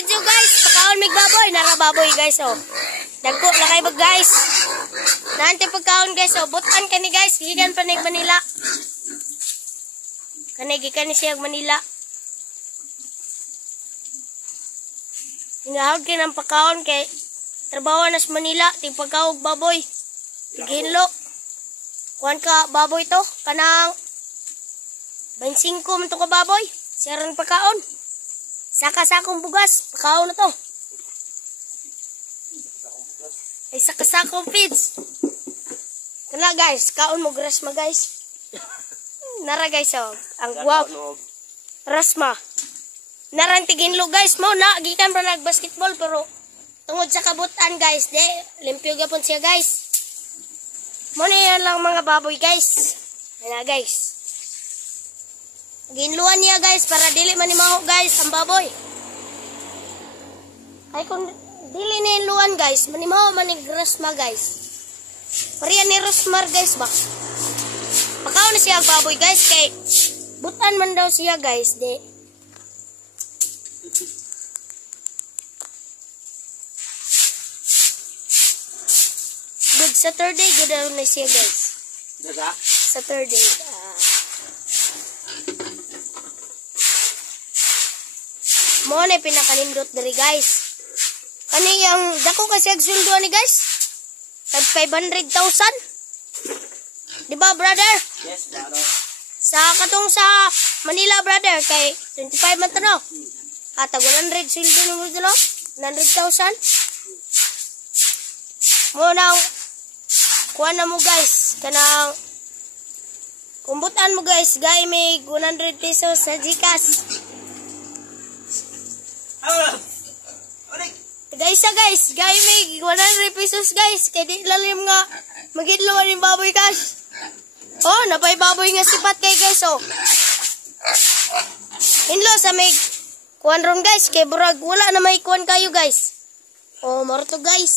video guys. Pagkaon mig baboy, nara baboy guys oh. Dagko lakay bag guys. Nanti pagkaon guys oh, butan kani guys, gikan pa nig Manila. Kani gikan ni siya Manila. Ingahod kay nang pagkaon kay trabaho na sa Manila, ting pagkaog baboy. Tighinlo. Kuan ka baboy to, kanang 25 man to ka baboy. Siya rin pagkaon. Saka-sakong bugas, pagkaon na to. Ay saka-sakong feeds. Kana guys, kaon mo grasma guys. Nara guys oh, ang guwap. Rasma. Narang tiginlo guys mo na gikan ra nag basketball pero tungod sa kabutan guys, de limpyo gyapon siya guys. Mo na yan lang mga baboy guys. Ana guys. Ginluan niya guys para dili man maho guys ang baboy. Ay kung dili ni luan guys, manimaho man ni grasma guys. Pariya ni Rosmar guys ba. Pakaon na siya ang baboy guys kay butan man daw siya guys, de. Good Saturday, good na siya guys. Saturday. Mo na pinakanindot diri guys. Kani yang dako kasi ag sweldo ni guys. Tag 500,000. Di ba brother? Yes, brother. Sa katong sa Manila brother kay 25 man to no. Tag 100 sweldo mo dito no. 100,000. Mo na kuha na mo guys, kanang kumbutan mo guys, gay may 100 pesos sa Gcash. Guys, gay may 100 pesos guys, kaya di lalim nga magidlawan yung baboy cash. Oh, napay baboy nga sipat kay guys oh. Hinlo sa may kuwan ron guys, kay burag wala na may kuwan kayo guys. Oh, marto guys.